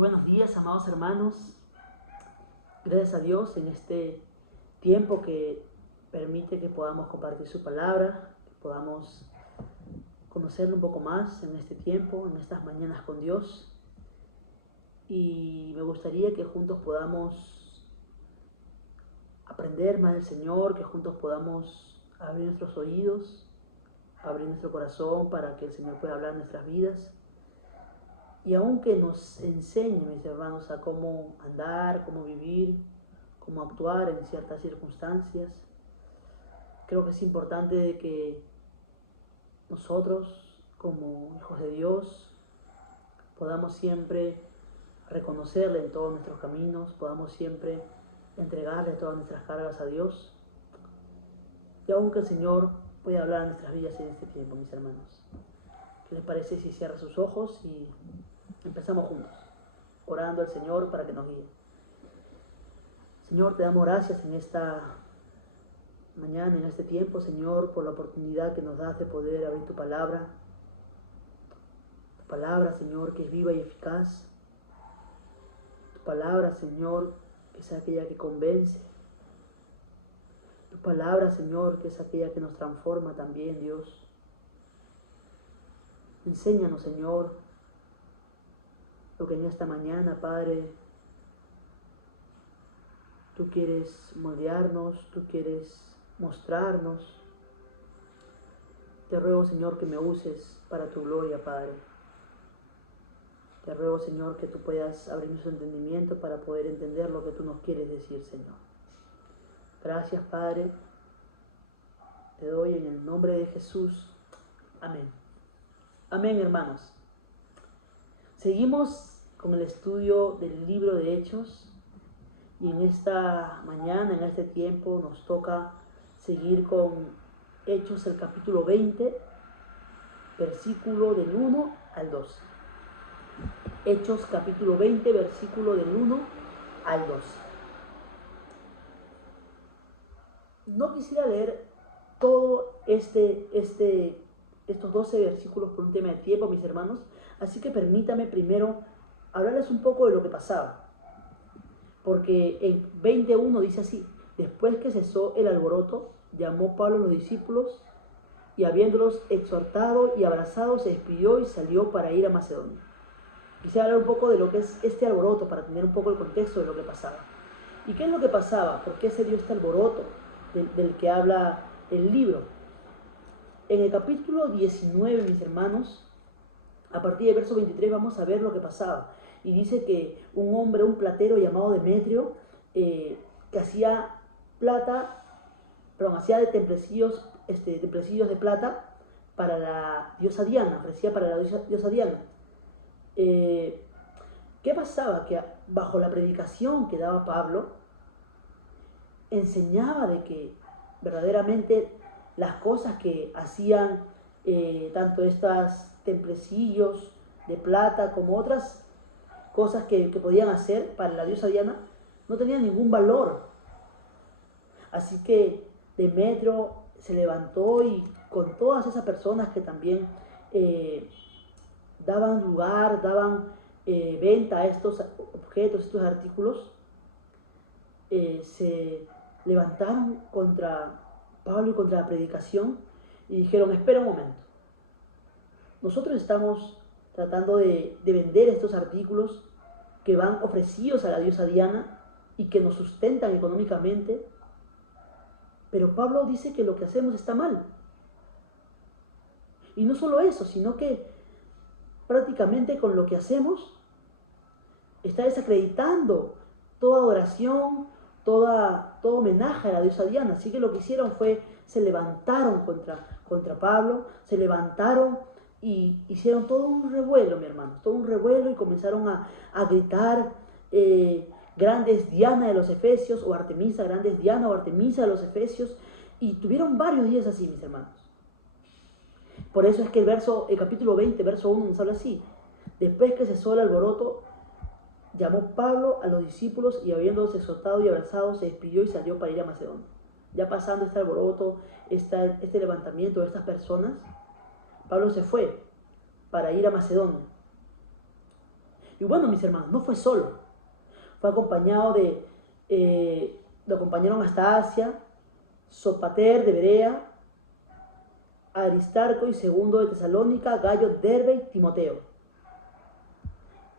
Buenos días, amados hermanos. Gracias a Dios en este tiempo que permite que podamos compartir su palabra, que podamos conocerlo un poco más en este tiempo, en estas mañanas con Dios. Y me gustaría que juntos podamos aprender más del Señor, que juntos podamos abrir nuestros oídos, abrir nuestro corazón para que el Señor pueda hablar en nuestras vidas. Y aunque nos enseñe, mis hermanos, a cómo andar, cómo vivir, cómo actuar en ciertas circunstancias, creo que es importante de que nosotros, como hijos de Dios, podamos siempre reconocerle en todos nuestros caminos, podamos siempre entregarle todas nuestras cargas a Dios. Y aunque el Señor pueda hablar en nuestras vidas en este tiempo, mis hermanos. ¿Qué les parece si cierra sus ojos y empezamos juntos, orando al Señor para que nos guíe? Señor, te damos gracias en esta mañana, en este tiempo, Señor, por la oportunidad que nos das de poder abrir tu palabra. Tu palabra, Señor, que es viva y eficaz. Tu palabra, Señor, que es aquella que convence. Tu palabra, Señor, que es aquella que nos transforma también, Dios. Enséñanos, Señor, lo que en esta mañana, Padre, tú quieres moldearnos, tú quieres mostrarnos. Te ruego, Señor, que me uses para tu gloria, Padre. Te ruego, Señor, que tú puedas abrir nuestro entendimiento para poder entender lo que tú nos quieres decir, Señor. Gracias, Padre. Te doy en el nombre de Jesús. Amén. Amén, hermanos. Seguimos con el estudio del libro de Hechos y en esta mañana, en este tiempo, nos toca seguir con Hechos, el capítulo 20, versículo del 1 al 12. Hechos, capítulo 20, versículo del 1 al 12. No quisiera leer todo estos 12 versículos por un tema de tiempo, mis hermanos, así que permítame primero hablarles un poco de lo que pasaba. Porque en 21 dice así: después que cesó el alboroto, llamó Pablo a los discípulos y habiéndolos exhortado y abrazado, se despidió y salió para ir a Macedonia. Quisiera hablar un poco de lo que es este alboroto para tener un poco el contexto de lo que pasaba. ¿Y qué es lo que pasaba? ¿Por qué se dio este alboroto del que habla el libro? En el capítulo 19, mis hermanos, a partir del verso 23 vamos a ver lo que pasaba. Y dice que un hombre, un platero llamado Demetrio, que hacía de templecillos de plata para la diosa Diana, ofrecía para la diosa Diana. ¿Qué pasaba? Que bajo la predicación que daba Pablo, enseñaba de que verdaderamente las cosas que hacían tanto estas templecillos de plata como otras cosas que podían hacer para la diosa Diana no tenían ningún valor. Así que Demetrio se levantó y con todas esas personas que también daban lugar, daban venta a estos objetos, estos artículos, se levantaron contra Pablo y contra la predicación y dijeron: espera un momento, nosotros estamos tratando de vender estos artículos que van ofrecidos a la diosa Diana y que nos sustentan económicamente, pero Pablo dice que lo que hacemos está mal. Y no solo eso, sino que prácticamente con lo que hacemos está desacreditando toda adoración, todo homenaje a la diosa Diana. Así que lo que hicieron fue, se levantaron contra Pablo, se levantaron y hicieron todo un revuelo, mi hermano, todo un revuelo, y comenzaron a gritar grandes Diana de los Efesios, o Artemisa, grandes Diana o Artemisa de los Efesios, y tuvieron varios días así, mis hermanos. Por eso es que el capítulo 20, verso 1 nos habla así: después que cesó el alboroto, llamó Pablo a los discípulos y habiéndolos exhortado y abrazado, se despidió y salió para ir a Macedonia. Ya pasando este alboroto, este levantamiento de estas personas, Pablo se fue para ir a Macedonia. Y bueno, mis hermanos, no fue solo. Fue acompañado lo acompañaron hasta Asia, Sopater de Berea, Aristarco y Segundo de Tesalónica, Gayo, Derbe y Timoteo.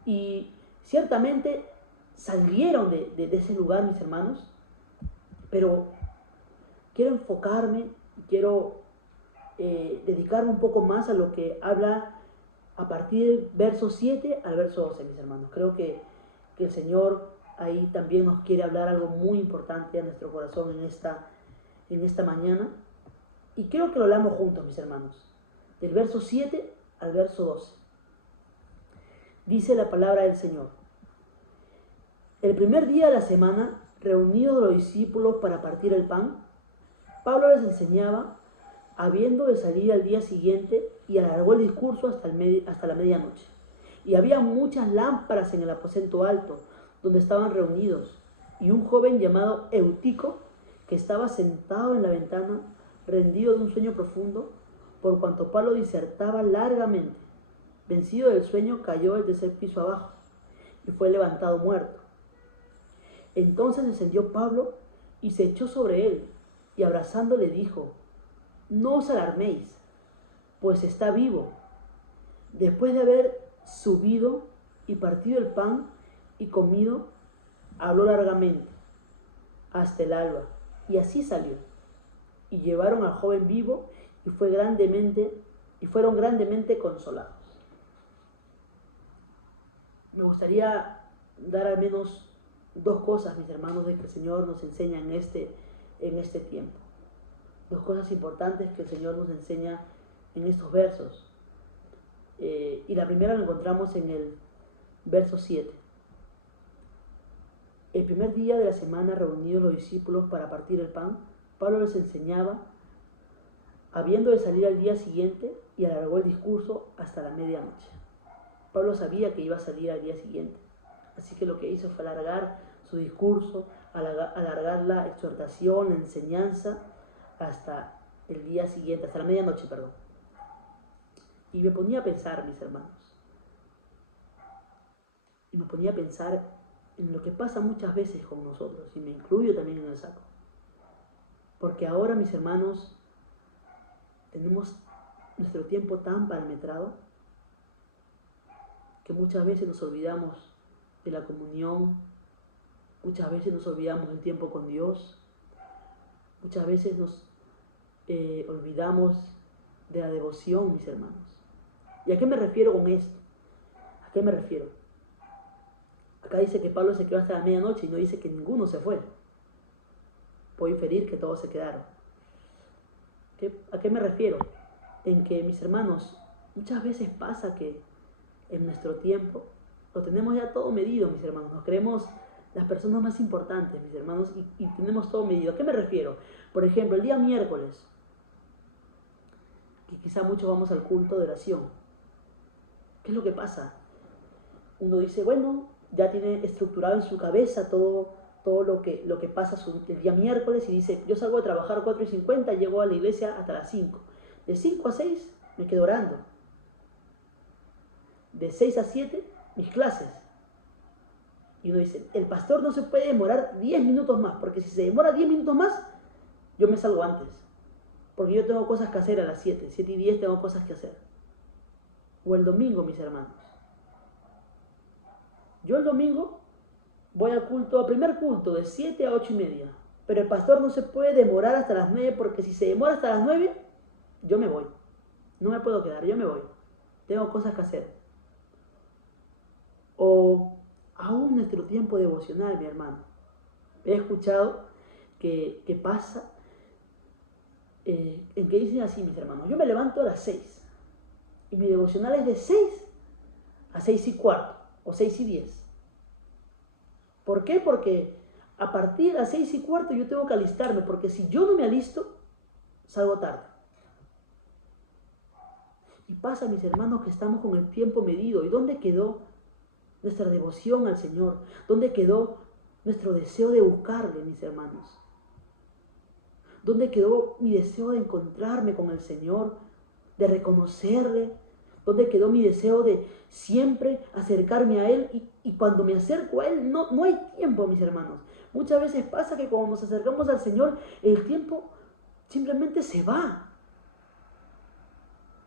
Y ciertamente salieron de ese lugar, mis hermanos, pero quiero enfocarme, quiero dedicarme un poco más a lo que habla a partir del verso 7 al verso 12, mis hermanos. Creo que el Señor ahí también nos quiere hablar algo muy importante a nuestro corazón en esta mañana. Y quiero que lo leamos juntos, mis hermanos, del verso 7 al verso 12. Dice la palabra del Señor: el primer día de la semana, reunidos los discípulos para partir el pan, Pablo les enseñaba, habiendo de salir al día siguiente, y alargó el discurso hasta la medianoche. Y había muchas lámparas en el aposento alto, donde estaban reunidos, y un joven llamado Eutico, que estaba sentado en la ventana, rendido de un sueño profundo, por cuanto Pablo disertaba largamente. Vencido del sueño, cayó del tercer piso abajo, y fue levantado muerto. Entonces descendió Pablo, y se echó sobre él, y abrazándole dijo: no os alarméis, pues está vivo. Después de haber subido y partido el pan y comido, habló largamente hasta el alba, y así salió. Y llevaron al joven vivo, y fueron grandemente consolados. Me gustaría dar al menos dos cosas, mis hermanos, de que el Señor nos enseña en este tiempo. Dos cosas importantes que el Señor nos enseña en estos versos. Y la primera la encontramos en el verso 7. El primer día de la semana, reunidos los discípulos para partir el pan, Pablo les enseñaba, habiendo de salir al día siguiente, y alargó el discurso hasta la medianoche. Pablo sabía que iba a salir al día siguiente, así que lo que hizo fue alargar su discurso, alargar la exhortación, la enseñanza, hasta el día siguiente, hasta la medianoche, perdón. Y me ponía a pensar, mis hermanos, en lo que pasa muchas veces con nosotros, y me incluyo también en el saco. Porque ahora, mis hermanos, tenemos nuestro tiempo tan parametrado que muchas veces nos olvidamos de la comunión, muchas veces nos olvidamos del tiempo con Dios, muchas veces nos olvidamos de la devoción, mis hermanos. ¿Y a qué me refiero con esto? ¿A qué me refiero? Acá dice que Pablo se quedó hasta la medianoche y no dice que ninguno se fue. Puedo inferir que todos se quedaron. ¿A qué me refiero? En que, mis hermanos, muchas veces pasa que en nuestro tiempo lo tenemos ya todo medido, mis hermanos. Nos creemos las personas más importantes, mis hermanos, y tenemos todo medido. ¿A qué me refiero? Por ejemplo, el día miércoles, que quizá muchos vamos al culto de oración. ¿Qué es lo que pasa? Uno dice, bueno, ya tiene estructurado en su cabeza todo lo que pasa el día miércoles, y dice, yo salgo de trabajar 4:50, llego a la iglesia hasta las 5. De 5 a 6 me quedo orando. De 6 a 7, mis clases. Y uno dice, el pastor no se puede demorar 10 minutos más, porque si se demora 10 minutos más, yo me salgo antes. Porque yo tengo cosas que hacer a las 7:10 tengo cosas que hacer. O el domingo, mis hermanos. Yo el domingo voy al primer culto, de 7 a 8:30. Pero el pastor no se puede demorar hasta las 9, porque si se demora hasta las 9, yo me voy. No me puedo quedar, yo me voy. Tengo cosas que hacer. O aún nuestro tiempo devocional, mi hermano. He escuchado que pasa, en que dicen así, mis hermanos, yo me levanto a las 6 y mi devocional es de 6 a 6:15 o 6:10. ¿Por qué? Porque a partir de las 6:15 yo tengo que alistarme, porque si yo no me alisto, salgo tarde. Y pasa, mis hermanos, que estamos con el tiempo medido. ¿Y dónde quedó nuestra devoción al Señor? ¿Dónde quedó nuestro deseo de buscarle, mis hermanos? ¿Dónde quedó mi deseo de encontrarme con el Señor, de reconocerle? ¿Dónde quedó mi deseo de siempre acercarme a Él? Y cuando me acerco a Él, no hay tiempo, mis hermanos. Muchas veces pasa que cuando nos acercamos al Señor, el tiempo simplemente se va.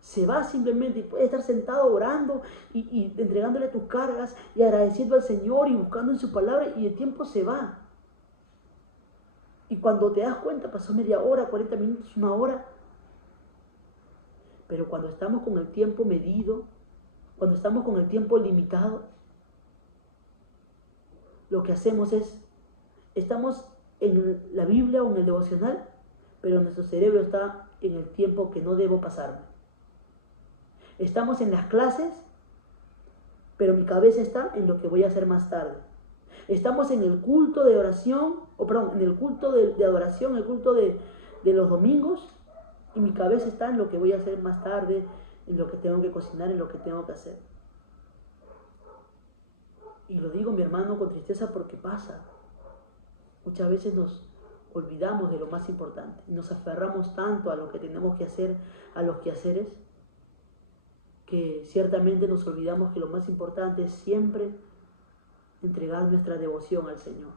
Se va simplemente y puedes estar sentado orando y entregándole tus cargas y agradeciendo al Señor y buscando en su palabra y el tiempo se va. Y cuando te das cuenta pasó media hora, 40 minutos, una hora. Pero cuando estamos con el tiempo medido, cuando estamos con el tiempo limitado, lo que hacemos es, estamos en la Biblia o en el devocional, pero nuestro cerebro está en el tiempo que no debo pasarme. Estamos en las clases, pero mi cabeza está en lo que voy a hacer más tarde. Estamos en el culto de oración, en el culto de adoración, el culto de los domingos, y mi cabeza está en lo que voy a hacer más tarde, en lo que tengo que cocinar, en lo que tengo que hacer. Y lo digo, mi hermano, con tristeza porque pasa. Muchas veces nos olvidamos de lo más importante y nos aferramos tanto a lo que tenemos que hacer, a los quehaceres, que ciertamente nos olvidamos que lo más importante es siempre entregar nuestra devoción al Señor.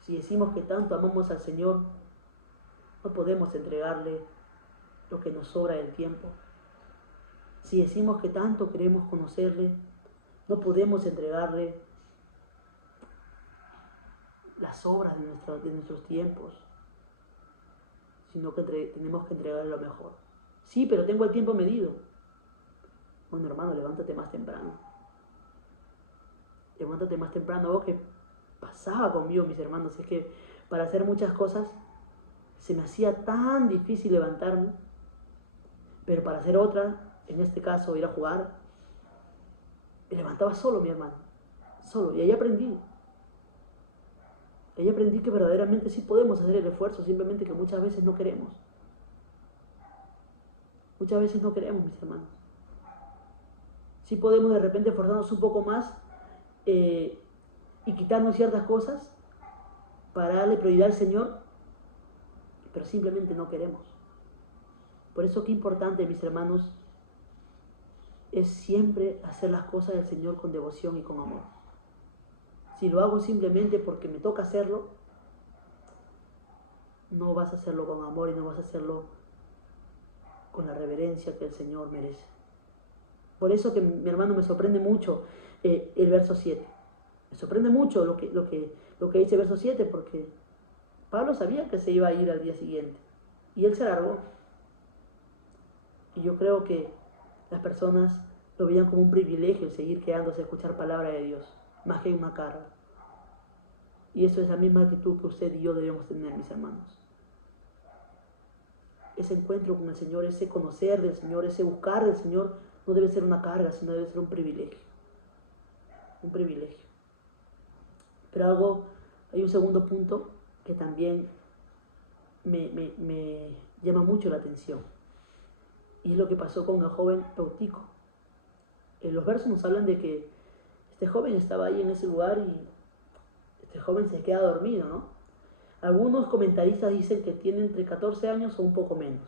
Si decimos que tanto amamos al Señor, no podemos entregarle lo que nos sobra del tiempo. Si decimos que tanto queremos conocerle, no podemos entregarle las obras de nuestros tiempos, sino que tenemos que entregarle lo mejor. Sí, pero tengo el tiempo medido. Bueno, hermano, levántate más temprano. Levántate más temprano. Algo que pasaba conmigo, mis hermanos, es que para hacer muchas cosas se me hacía tan difícil levantarme, pero para hacer otra, en este caso ir a jugar, me levantaba solo, mi hermano, solo, y ahí aprendí. Ahí aprendí que verdaderamente sí podemos hacer el esfuerzo, simplemente que muchas veces no queremos. Muchas veces no queremos, mis hermanos. Sí podemos de repente esforzarnos un poco más y quitarnos ciertas cosas para darle prioridad al Señor, pero simplemente no queremos. Por eso qué importante, mis hermanos, es siempre hacer las cosas del Señor con devoción y con amor. Si lo hago simplemente porque me toca hacerlo, no vas a hacerlo con amor y no vas a hacerlo con la reverencia que el Señor merece. Por eso que, mi hermano, me sorprende mucho el verso 7. Me sorprende mucho lo que dice el verso 7, porque Pablo sabía que se iba a ir al día siguiente y él se largó. Y yo creo que las personas lo veían como un privilegio el seguir quedándose a escuchar palabra de Dios, más que una carga. Y eso es la misma actitud que usted y yo debemos tener, mis hermanos. Ese encuentro con el Señor, ese conocer del Señor, ese buscar del Señor, no debe ser una carga, sino debe ser un privilegio. Un privilegio. Pero hay un segundo punto que también me llama mucho la atención. Y es lo que pasó con el joven Eutico. Los versos nos hablan de que este joven estaba ahí en ese lugar y este joven se queda dormido, ¿no? Algunos comentaristas dicen que tiene entre 14 años o un poco menos.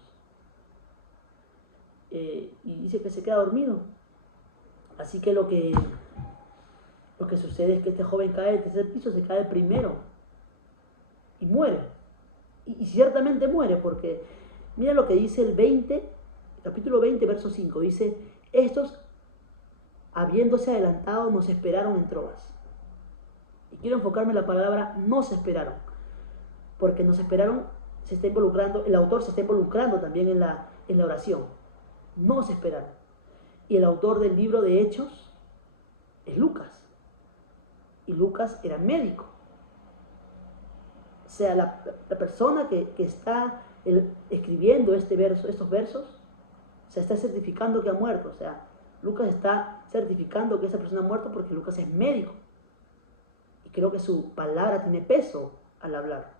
Y dice que se queda dormido. Así que lo que sucede es que este joven cae del tercer piso, se cae primero y muere. Y ciertamente muere, porque mira lo que dice el capítulo 20, verso 5. Dice, estos, habiéndose adelantado, nos esperaron en Troas. Y quiero enfocarme en la palabra nos esperaron, porque nos esperaron, se está involucrando, el autor se está involucrando también en la oración. Nos esperaron. Y el autor del libro de Hechos es Lucas. Y Lucas era médico. O sea, la persona que está escribiendo estos versos, se está certificando que ha muerto. O sea, Lucas está certificando que esa persona ha muerto porque Lucas es médico. Y creo que su palabra tiene peso al hablar.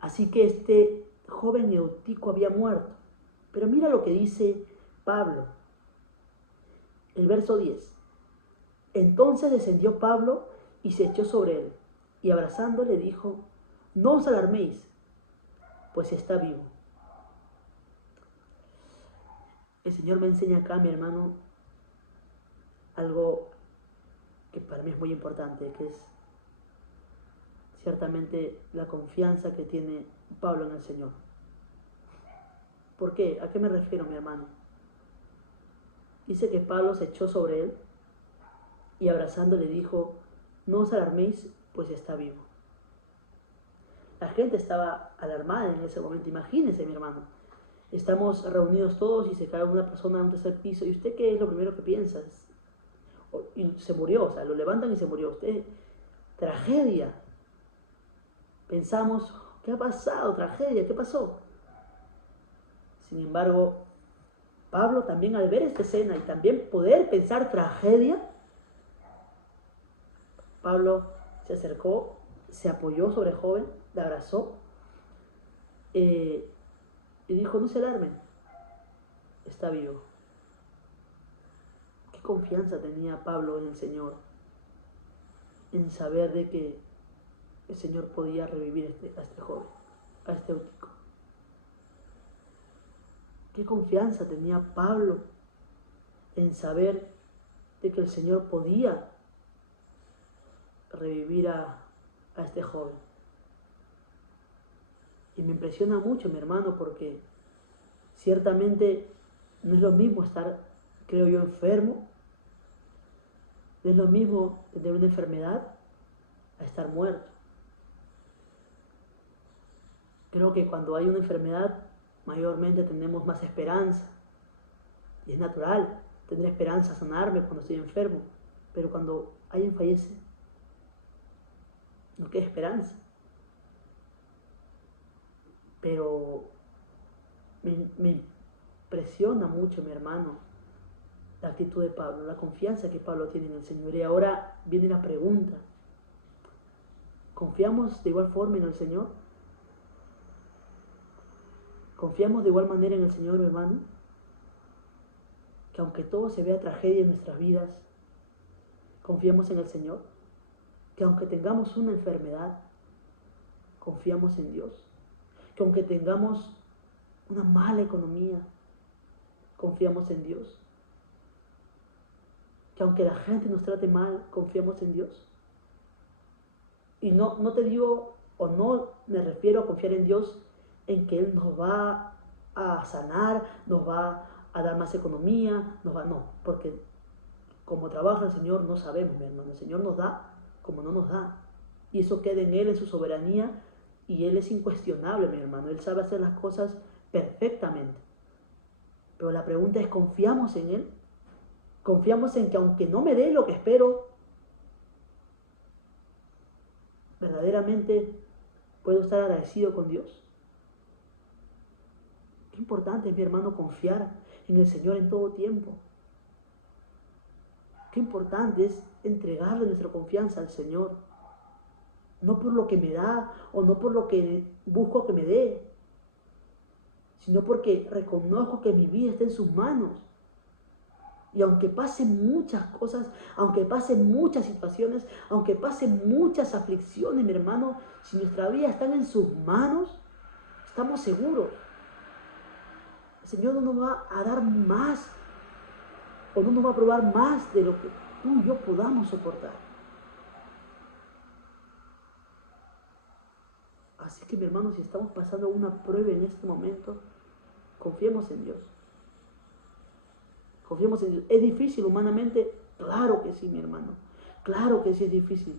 Así que este joven Eutico había muerto. Pero mira lo que dice Pablo. El verso 10. Entonces descendió Pablo y se echó sobre él, y abrazándole dijo, no os alarméis, pues está vivo. El Señor me enseña acá, mi hermano, algo que para mí es muy importante, que es ciertamente la confianza que tiene Pablo en el Señor. ¿Por qué? ¿A qué me refiero, mi hermano? Dice que Pablo se echó sobre él y abrazándole dijo, no os alarméis, pues está vivo. La gente estaba alarmada en ese momento. Imagínense, mi hermano, estamos reunidos todos y se cae una persona en un tercer piso. ¿Y usted qué es lo primero que piensa? Y se murió, o sea, lo levantan y se murió. Usted, tragedia. Pensamos, ¿qué ha pasado? Tragedia, ¿qué pasó? Sin embargo, Pablo también al ver esta escena y también poder pensar tragedia, Pablo se acercó, se apoyó sobre el joven, le abrazó y dijo, no se alarmen, está vivo. Qué confianza tenía Pablo en el Señor, en saber de que el Señor podía revivir a este joven, a este Eutico. Qué confianza tenía Pablo en saber de que el Señor podía revivir a este joven. Y me impresiona mucho, mi hermano, porque ciertamente no es lo mismo estar, creo yo, enfermo, no es lo mismo tener una enfermedad a estar muerto. Creo que cuando hay una enfermedad, mayormente tenemos más esperanza. Y es natural tener esperanza a sanarme cuando estoy enfermo. Pero cuando alguien fallece, no queda esperanza. Pero me impresiona mucho, mi hermano, la actitud de Pablo, la confianza que Pablo tiene en el Señor. Y ahora viene la pregunta. ¿Confiamos de igual forma en el Señor? ¿Confiamos de igual manera en el Señor, mi hermano? Que aunque todo se vea tragedia en nuestras vidas, confiamos en el Señor. Que aunque tengamos una enfermedad, confiamos en Dios. Que aunque tengamos una mala economía, confiamos en Dios. Que aunque la gente nos trate mal, confiamos en Dios. Y no te digo, o no me refiero a confiar en Dios en que Él nos va a sanar, nos va a dar más economía, no, porque como trabaja el Señor no sabemos, mi hermano. El Señor nos da como no nos da. Y eso queda en Él, en su soberanía, y Él es incuestionable, mi hermano. Él sabe hacer las cosas perfectamente. Pero la pregunta es, ¿confiamos en Él? ¿Confiamos en que aunque no me dé lo que espero, verdaderamente puedo estar agradecido con Dios? Qué importante es, mi hermano, confiar en el Señor en todo tiempo. Qué importante es entregarle nuestra confianza al Señor. No por lo que me da o no por lo que busco que me dé, sino porque reconozco que mi vida está en sus manos. Y aunque pasen muchas cosas, aunque pasen muchas situaciones, aunque pasen muchas aflicciones, mi hermano, si nuestra vida está en sus manos, estamos seguros. El Señor no nos va a dar más o no nos va a probar más de lo que tú y yo podamos soportar. Así que, mi hermano, si estamos pasando una prueba en este momento, confiemos en Dios. Confiemos en Dios. ¿Es difícil humanamente? Claro que sí, mi hermano. Claro que sí es difícil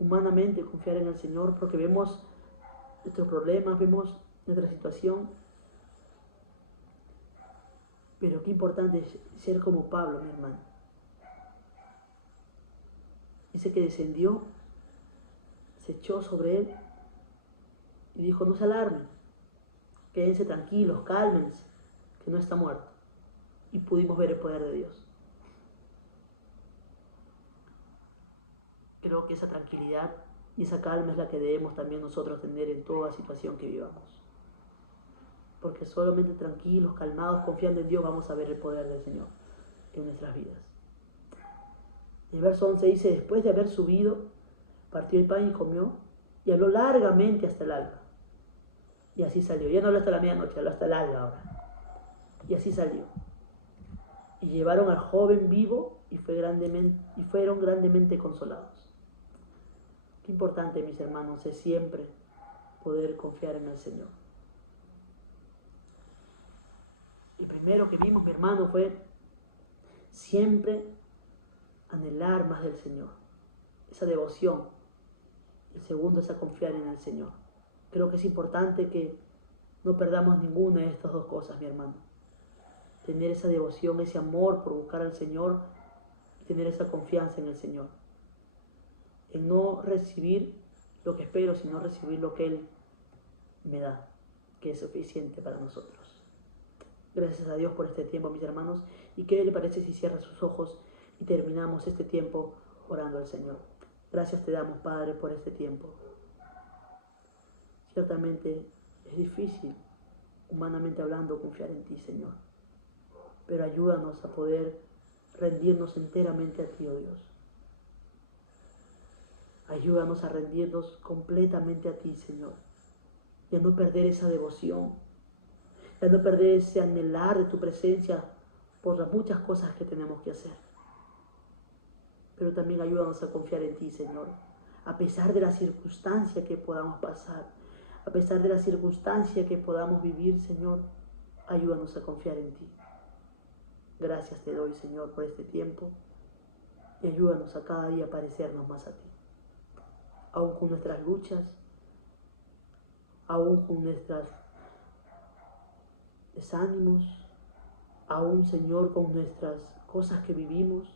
humanamente confiar en el Señor, porque vemos nuestros problemas, vemos nuestra situación. Pero qué importante es ser como Pablo, mi hermano. Dice que descendió, se echó sobre él y dijo, no se alarmen, quédense tranquilos, cálmense, que no está muerto. Y pudimos ver el poder de Dios. Creo que esa tranquilidad y esa calma es la que debemos también nosotros tener en toda situación que vivamos. Porque solamente tranquilos, calmados, confiando en Dios, vamos a ver el poder del Señor en nuestras vidas. El verso 11 dice, después de haber subido, partió el pan y comió, y habló largamente hasta el alba. Y así salió. Ya no habló hasta la medianoche, habló hasta el alba ahora. Y así salió. Y llevaron al joven vivo y fueron grandemente consolados. Qué importante, mis hermanos, es siempre poder confiar en el Señor. El primero que vimos, mi hermano, fue siempre anhelar más del Señor. Esa devoción. El segundo es a confiar en el Señor. Creo que es importante que no perdamos ninguna de estas dos cosas, mi hermano. Tener esa devoción, ese amor por buscar al Señor y tener esa confianza en el Señor. En no recibir lo que espero, sino recibir lo que Él me da, que es suficiente para nosotros. Gracias a Dios por este tiempo, mis hermanos. ¿Y qué le parece si cierra sus ojos y terminamos este tiempo orando al Señor? Gracias te damos, Padre, por este tiempo. Ciertamente es difícil, humanamente hablando, confiar en ti, Señor. Pero ayúdanos a poder rendirnos enteramente a ti, oh Dios. Ayúdanos a rendirnos completamente a ti, Señor. Y a no perder esa devoción. Y a no perder ese anhelar de tu presencia por las muchas cosas que tenemos que hacer. Pero también ayúdanos a confiar en ti, Señor. A pesar de la circunstancia que podamos pasar. A pesar de la circunstancia que podamos vivir, Señor. Ayúdanos a confiar en ti. Gracias te doy, Señor, por este tiempo. Y ayúdanos a cada día parecernos más a ti. Aún con nuestras luchas, aún con nuestros desánimos, aún, Señor, con nuestras cosas que vivimos.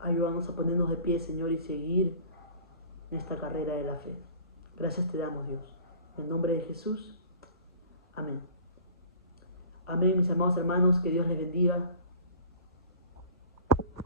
Ayúdanos a ponernos de pie, Señor, y seguir en esta carrera de la fe. Gracias te damos, Dios. En el nombre de Jesús. Amén. Amén, mis amados hermanos, que Dios les bendiga.